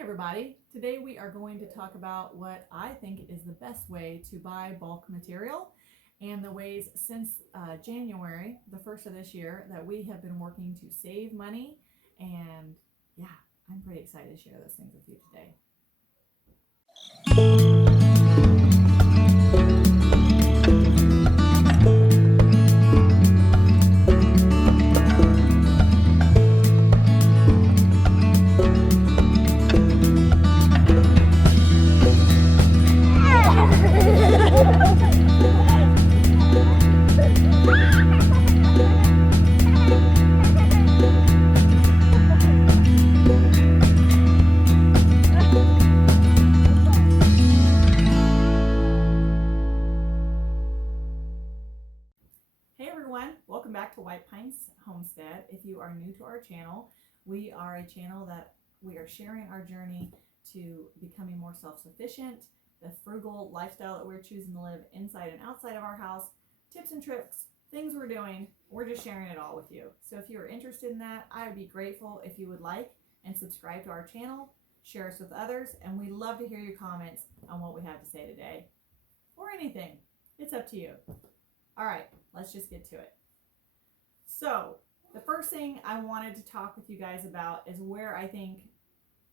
Everybody. Today we are going to talk about what I think is the best way to buy bulk material and the ways since January, the first of this year, that we have been working to save money. And yeah, I'm pretty excited to share those things with you today. Hey everyone, welcome back to White Pines Homestead. If you are new to our channel, we are a channel that we are sharing our journey to becoming more self-sufficient, the frugal lifestyle that we're choosing to live inside and outside of our house, tips and tricks, things we're doing. We're just sharing it all with you. So if you're interested in that, I would be grateful if you would like and subscribe to our channel, share us with others, and we love to hear your comments on what we have to say today or anything. It's up to you. All right, let's just get to it. So the first thing I wanted to talk with you guys about is where I think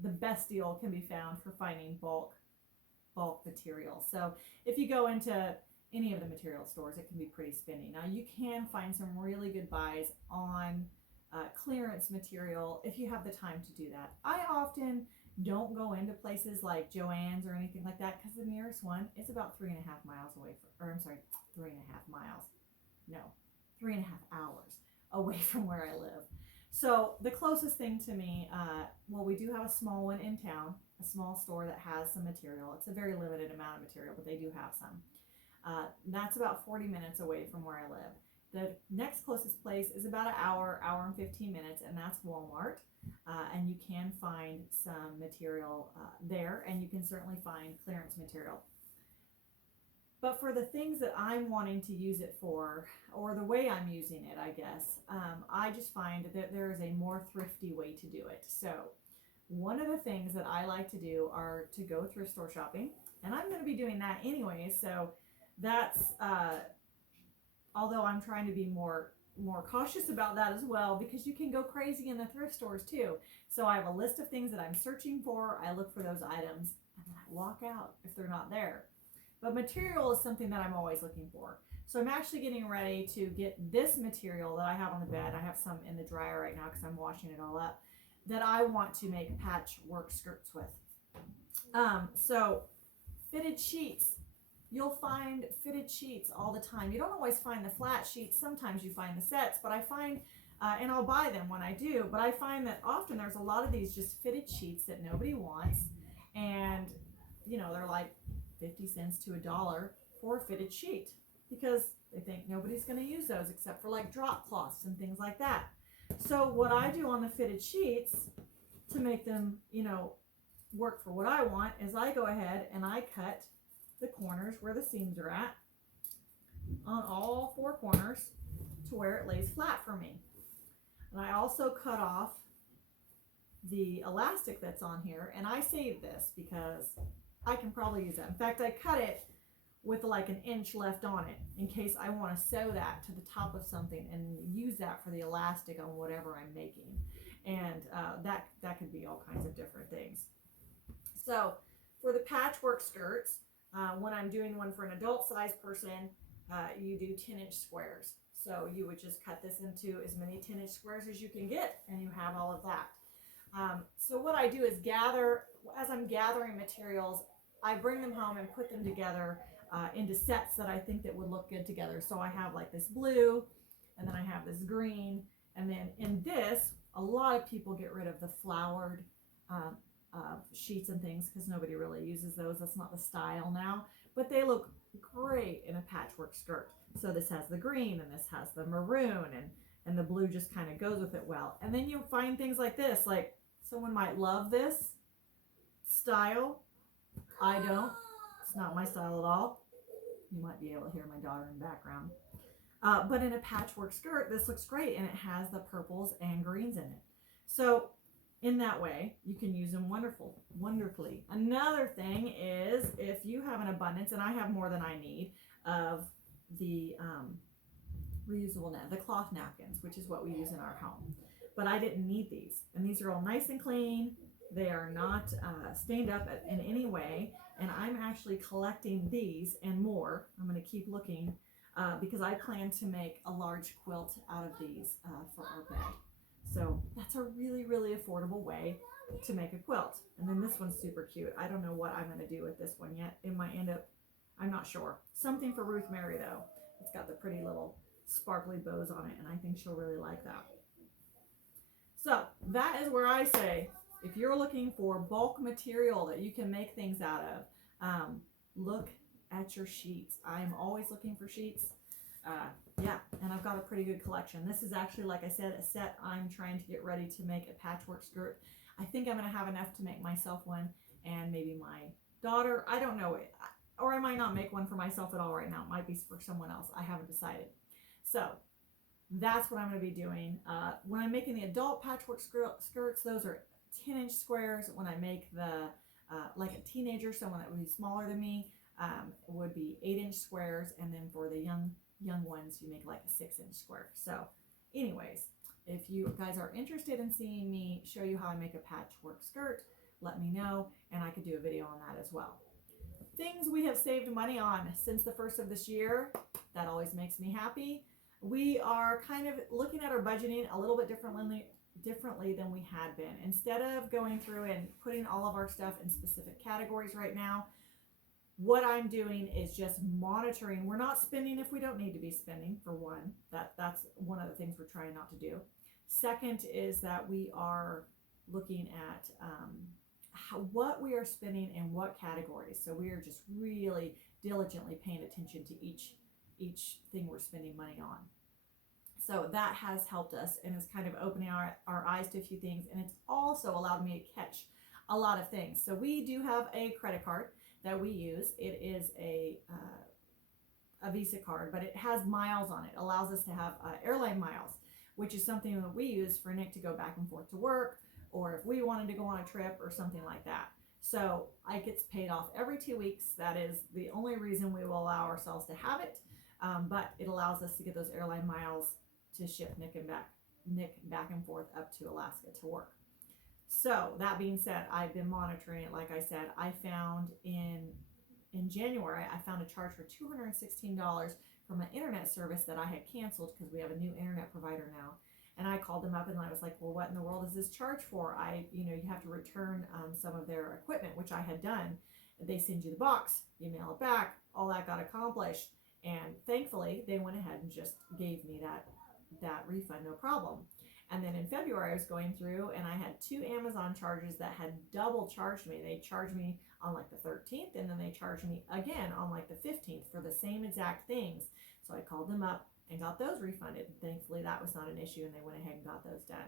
the best deal can be found for finding bulk material. So if you go into any of the material stores, it can be pretty spendy. Now you can find some really good buys on clearance material if you have the time to do that. I often don't go into places like Joann's or anything like that because the nearest one is about 3.5 miles away from, or I'm sorry, 3.5 miles. No, 3.5 hours away from where I live. So the closest thing to me, well, we do have a small one in town, a small store that has some material. It's a very limited amount of material, but they do have some. That's about 40 minutes away from where I live. The next closest place is about an hour and 15 minutes, and that's Walmart. And you can find some material there, and you can certainly find clearance material. But for the things that I'm wanting to use it for, or the way I'm using it, I guess, I just find that there is a more thrifty way to do it. So one of the things that I like to do are to go thrift store shopping, and I'm going to be doing that anyway. So that's, although I'm trying to be more cautious about that as well, because you can go crazy in the thrift stores too. So I have a list of things that I'm searching for. I look for those items and then I walk out if they're not there. But material is something that I'm always looking for. So I'm actually getting ready to get this material that I have on the bed. I have some in the dryer right now because I'm washing it all up, that I want to make patchwork skirts with. So fitted sheets. You'll find fitted sheets all the time. You don't always find the flat sheets. Sometimes you find the sets, but I find, and I'll buy them when I do, but I find that often there's a lot of these just fitted sheets that nobody wants. And, you know, they're like 50 cents to $1 for a fitted sheet because they think nobody's going to use those except for like drop cloths and things like that. So what I do on the fitted sheets to make them, you know, work for what I want is I go ahead and I cut the corners where the seams are at on all 4 corners to where it lays flat for me. And I also cut off the elastic that's on here, and I save this because I can probably use that. In fact, I cut it with like 1 inch left on it in case I want to sew that to the top of something and use that for the elastic on whatever I'm making. And that could be all kinds of different things. So for the patchwork skirts, when I'm doing one for an adult size person, you do 10-inch squares. So you would just cut this into as many 10-inch squares as you can get, and you have all of that. So what I do is as I'm gathering materials, I bring them home and put them together into sets that I think that would look good together. So I have like this blue, and then I have this green, and then in this, a lot of people get rid of the flowered sheets and things because nobody really uses those. That's not the style now, but they look great in a patchwork skirt. So this has the green and this has the maroon, and the blue just kind of goes with it well. And then you'll find things like this, like someone might love this style. I don't. It's not my style at all. You might be able to hear my daughter in the background. But in a patchwork skirt, this looks great, and it has the purples and greens in it. So in that way, you can use them wonderfully. Another thing is if you have an abundance, and I have more than I need, of the reusable the cloth napkins, which is what we use in our home. But I didn't need these, and these are all nice and clean. They are not stained up in any way, and I'm actually collecting these and more. I'm going to keep looking because I plan to make a large quilt out of these for our bed. So that's a really, really affordable way to make a quilt. And then this one's super cute. I don't know what I'm going to do with this one yet. It might end up, I'm not sure. Something for Ruth Mary though. It's got the pretty little sparkly bows on it, and I think she'll really like that. So that is where I say, if you're looking for bulk material that you can make things out of, look at your sheets. I'm always looking for sheets. Yeah, and I've got a pretty good collection. This is actually, like I said, a set I'm trying to get ready to make a patchwork skirt. I think I'm going to have enough to make myself one and maybe my daughter. I don't know. Or I might not make one for myself at all right now. It might be for someone else. I haven't decided. So that's what I'm going to be doing. When I'm making the adult patchwork skirts, those are 10-inch squares. When I make the, like a teenager, someone that would be smaller than me, would be 8-inch squares. And then for the young ones, you make like a 6-inch square. So anyways, if you guys are interested in seeing me show you how I make a patchwork skirt, let me know, and I could do a video on that as well. Things we have saved money on since the first of this year, that always makes me happy. We are kind of looking at our budgeting a little bit differently than we had been. Instead of going through and putting all of our stuff in specific categories right now, what I'm doing is just monitoring. We're not spending if we don't need to be spending, for one. That's one of the things we're trying not to do. Second is that we are looking at what we are spending in what categories. So we are just really diligently paying attention to each thing we're spending money on. So that has helped us and is kind of opening our eyes to a few things. And it's also allowed me to catch a lot of things. So we do have a credit card that we use. It is a Visa card, but it has miles on it. It allows us to have airline miles, which is something that we use for Nick to go back and forth to work, or if we wanted to go on a trip or something like that. So it gets paid off every 2 weeks. That is the only reason we will allow ourselves to have it. But it allows us to get those airline miles to ship Nick back and forth up to Alaska to work. So that being said, I've been monitoring it. Like I said, I found in January, I found a charge for $216 from an internet service that I had canceled because we have a new internet provider now. And I called them up and I was like, well, what in the world is this charge for? You have to return some of their equipment, which I had done. They send you the box, you mail it back, all that got accomplished. And thankfully, they went ahead and just gave me that refund, no problem. And then in February, I was going through and I had 2 Amazon charges that had double charged me. They charged me on like the 13th, and then they charged me again on like the 15th for the same exact things. So I called them up and got those refunded. And thankfully, that was not an issue, and they went ahead and got those done.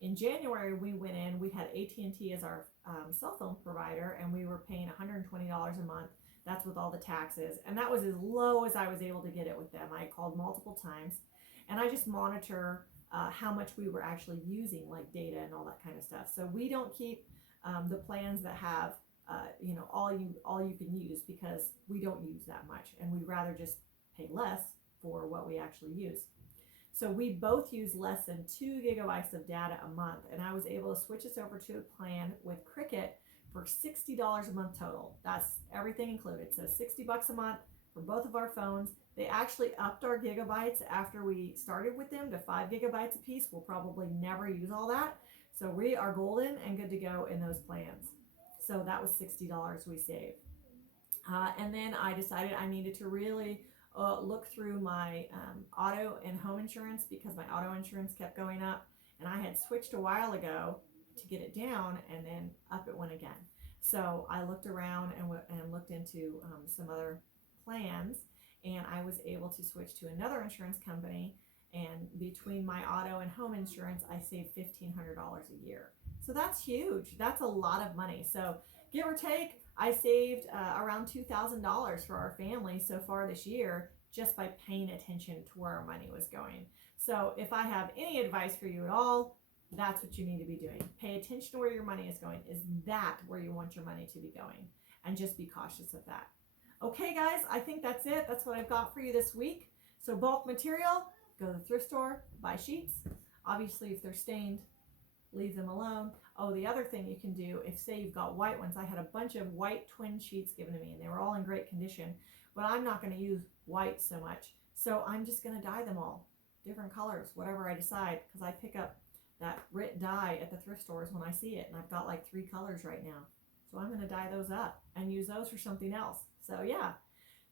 In January, we went in, we had AT&T as our cell phone provider, and we were paying $120 a month. That's with all the taxes. And that was as low as I was able to get it with them. I called multiple times, and I just monitor how much we were actually using, like data and all that kind of stuff. So we don't keep the plans that have all you can use, because we don't use that much, and we'd rather just pay less for what we actually use. So we both use less than 2 gigabytes of data a month, and I was able to switch us over to a plan with Cricket for $60 a month total. That's everything included. So $60 a month for both of our phones. They actually upped our gigabytes after we started with them to 5 gigabytes a piece. We'll probably never use all that. So we are golden and good to go in those plans. So that was $60 we saved. And then I decided I needed to really look through my auto and home insurance, because my auto insurance kept going up, and I had switched a while ago to get it down, and then up it went again. So I looked around and looked into some other plans, and I was able to switch to another insurance company, and between my auto and home insurance, I saved $1,500 a year. So that's huge. That's a lot of money. So give or take, I saved around $2,000 for our family so far this year, just by paying attention to where our money was going. So if I have any advice for you at all, That's what you need to be doing. Pay attention to where your money is going. Is that where you want your money to be going? And just be cautious of that. Okay, guys, I think that's it. That's what I've got for you this week. So bulk material, go to the thrift store, buy sheets. Obviously, if they're stained, leave them alone. Oh, the other thing you can do, if say you've got white ones, I had a bunch of white twin sheets given to me and they were all in great condition, but I'm not going to use white so much. So I'm just going to dye them all different colors, whatever I decide, because I pick up that RIT dye at the thrift stores when I see it, and I've got like 3 colors right now. So I'm going to dye those up and use those for something else. So yeah,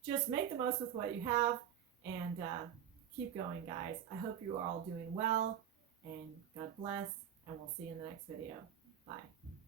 just make the most with what you have and keep going, guys. I hope you are all doing well, and God bless, and we'll see you in the next video. Bye.